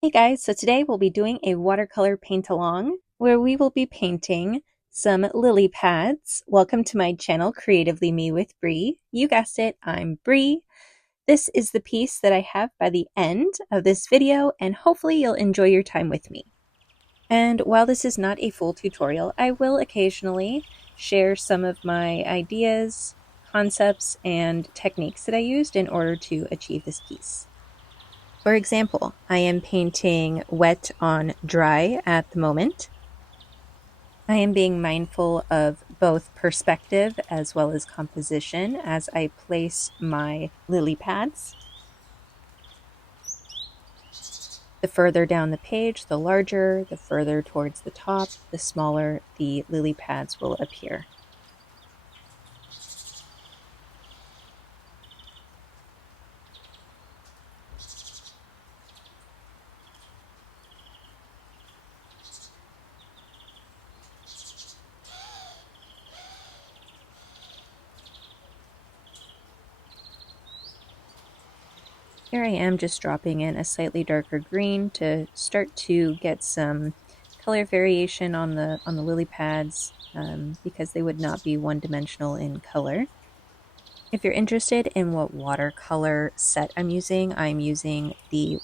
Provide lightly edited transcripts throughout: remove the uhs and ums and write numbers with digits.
Hey guys, so today we'll be doing a watercolor paint along where we will be painting some lily pads. Welcome to my channel, Creatively Me with Bree. You guessed it, I'm Bree. This is the piece that I have by the end of this video, and hopefully you'll enjoy your time with me. And while this is not a full tutorial, I will occasionally share some of my ideas, concepts, and techniques that I used in order to achieve this piece. For example, I am painting wet on dry at the moment. I am being mindful of both perspective as well as composition as I place my lily pads. The further down the page, the larger; the further towards the top, the smaller the lily pads will appear. Here I am just dropping in a slightly darker green to start to get some color variation on the lily pads because they would not be one-dimensional in color. If you're interested in what watercolor set I'm using the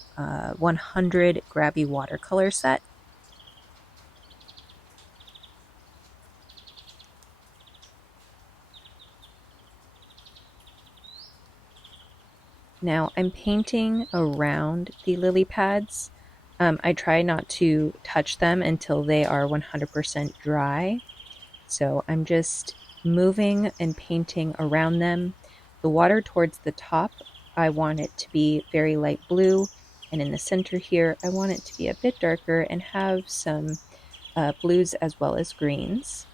100 Grabby watercolor set. Now I'm painting around the lily pads. I try not to touch them until they are 100% dry. So I'm just moving and painting around them. The water towards the top, I want it to be very light blue. And in the center here, I want it to be a bit darker and have some blues as well as greens.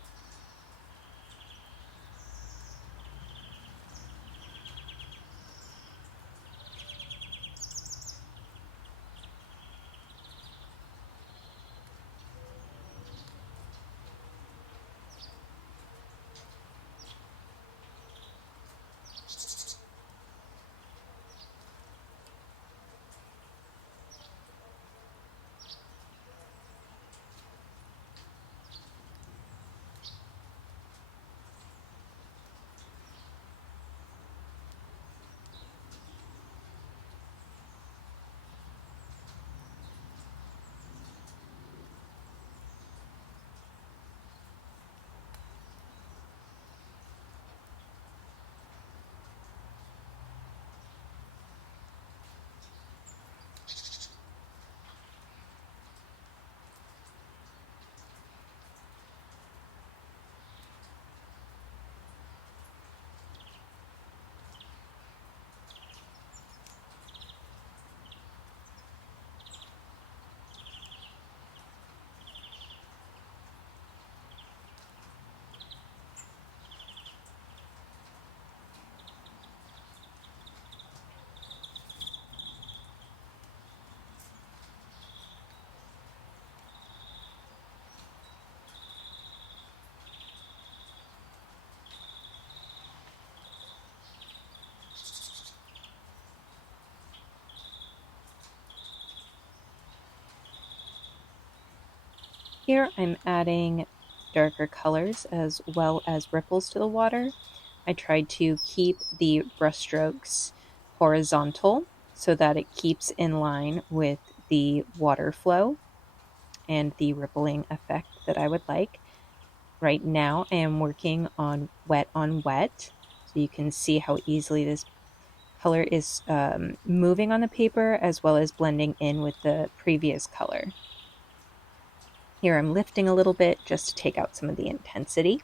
Here I'm adding darker colors as well as ripples to the water. I tried to keep the brushstrokes horizontal so that it keeps in line with the water flow and the rippling effect that I would like. Right now I am working on wet, so you can see how easily this color is moving on the paper as well as blending in with the previous color. Here I'm lifting a little bit just to take out some of the intensity.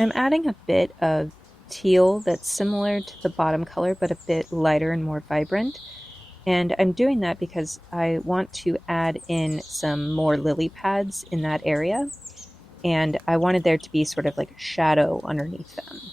I'm adding a bit of teal that's similar to the bottom color, but a bit lighter and more vibrant. And I'm doing that because I want to add in some more lily pads in that area. And I wanted there to be sort of like a shadow underneath them.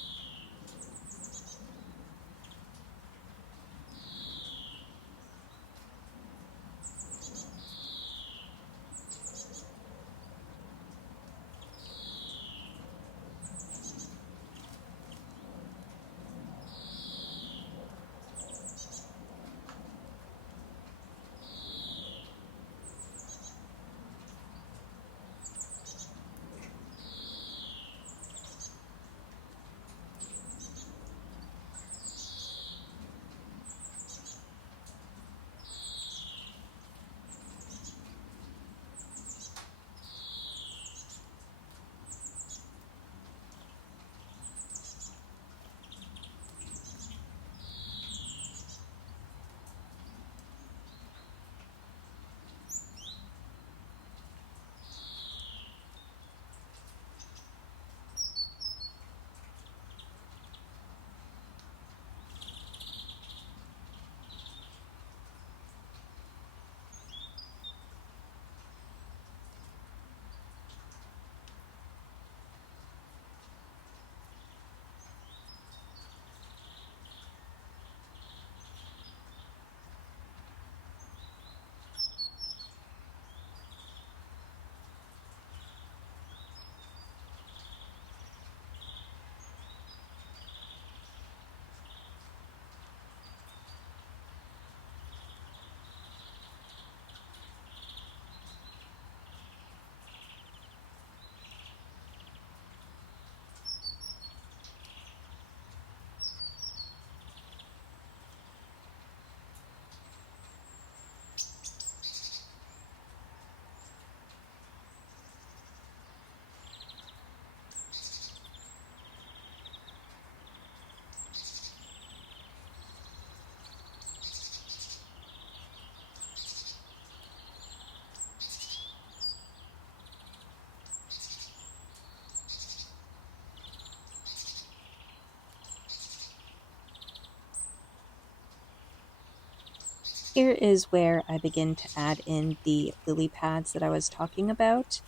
Here is where I begin to add in the lily pads that I was talking about,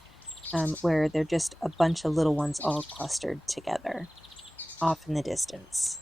where they're just a bunch of little ones all clustered together off in the distance.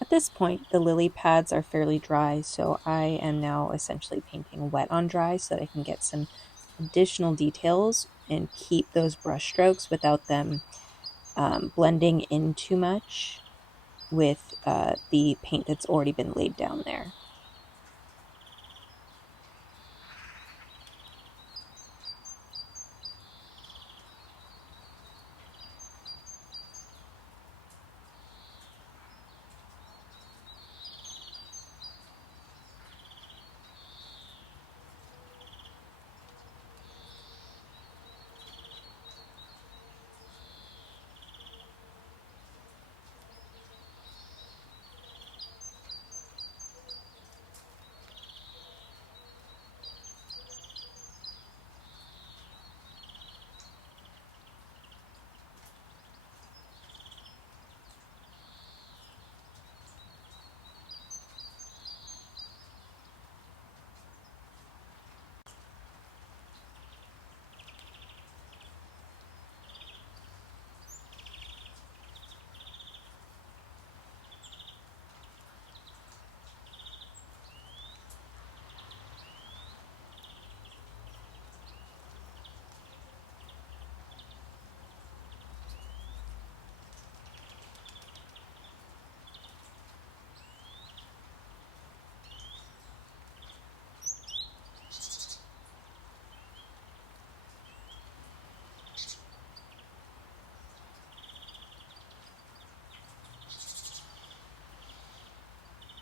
At this point, the lily pads are fairly dry, so I am now essentially painting wet on dry so that I can get some additional details and keep those brush strokes without them blending in too much with the paint that's already been laid down there.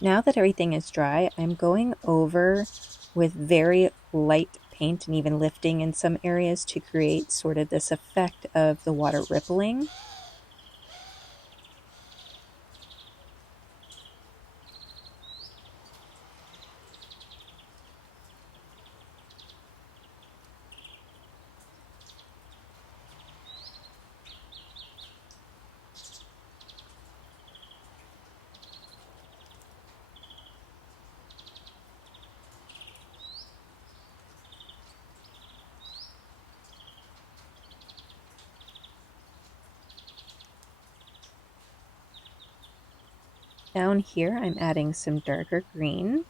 Now that everything is dry, I'm going over with very light paint and even lifting in some areas to create sort of this effect of the water rippling. Down here, I'm adding some darker green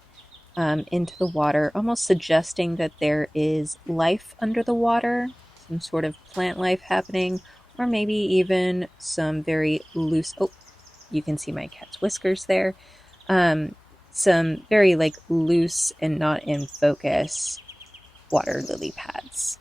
into the water, almost suggesting that there is life under the water, some sort of plant life happening, or maybe even some very loose, oh, you can see my cat's whiskers there, um, some very like loose and not in focus water lily pads.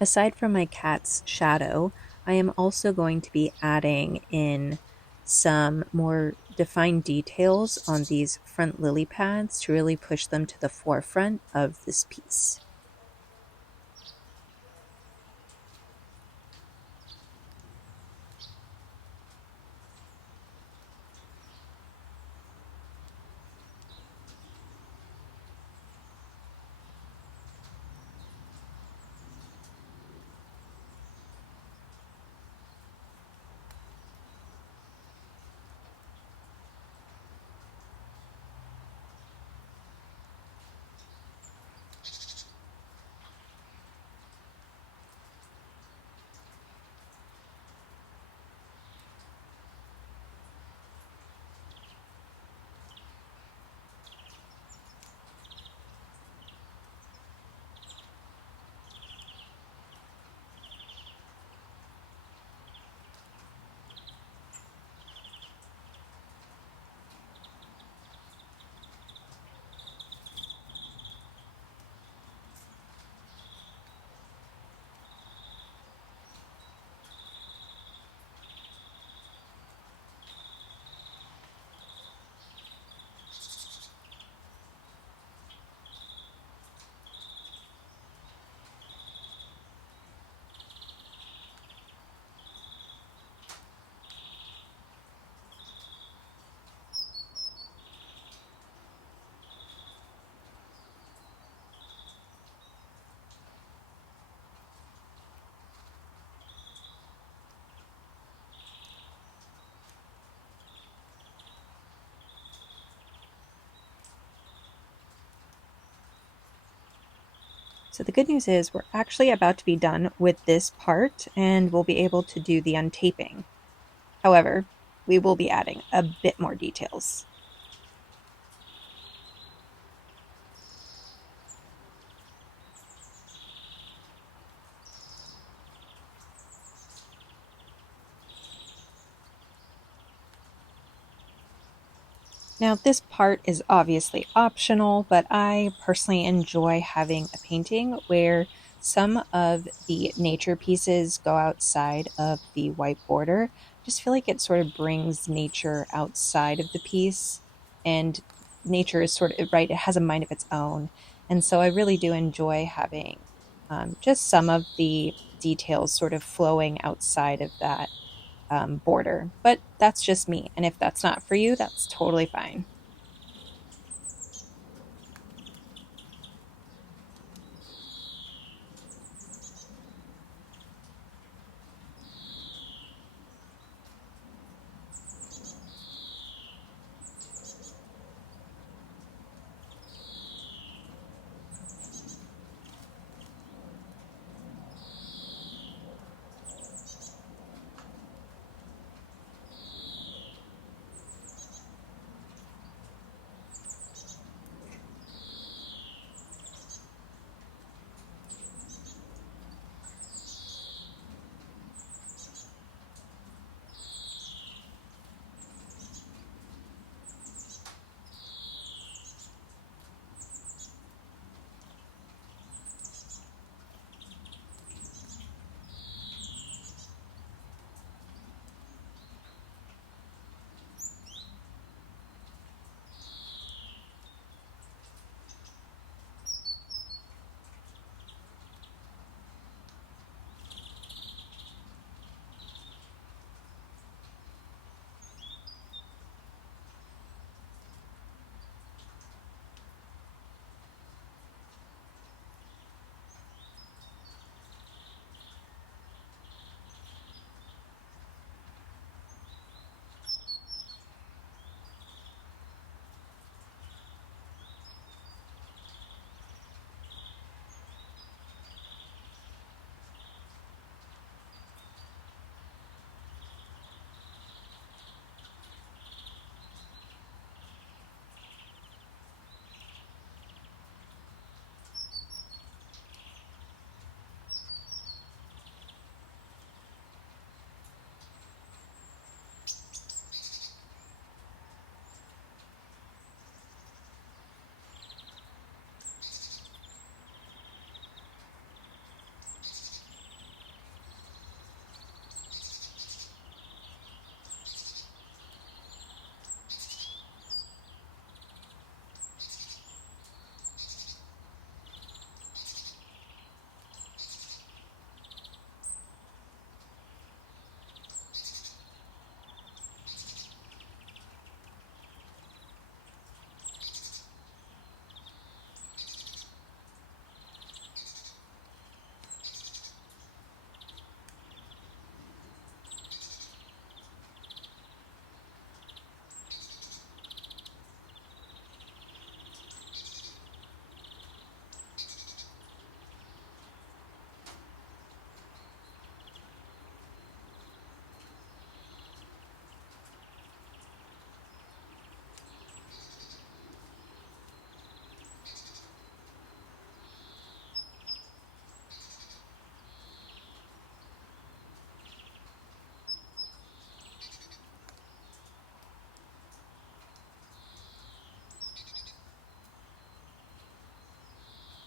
Aside from my cat's shadow, I am also going to be adding in some more defined details on these front lily pads to really push them to the forefront of this piece. So the good news is we're actually about to be done with this part and we'll be able to do the untaping. However, we will be adding a bit more details. Now, this part is obviously optional, but I personally enjoy having a painting where some of the nature pieces go outside of the white border. I just feel like it sort of brings nature outside of the piece, and nature is sort of, right, it has a mind of its own. And so I really do enjoy having just some of the details sort of flowing outside of that border. But that's just me. And if that's not for you, that's totally fine.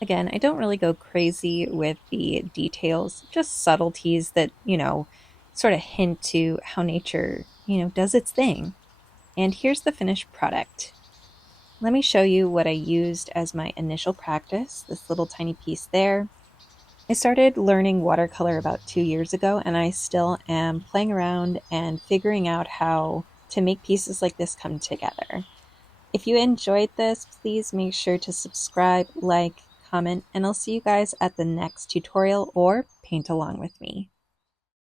Again, I don't really go crazy with the details, just subtleties that, sort of hint to how nature, does its thing. And here's the finished product. Let me show you what I used as my initial practice, this little tiny piece there. I started learning watercolor about 2 years ago, and I still am playing around and figuring out how to make pieces like this come together. If you enjoyed this, please make sure to subscribe, like, comment, and I'll see you guys at the next tutorial or paint along with me.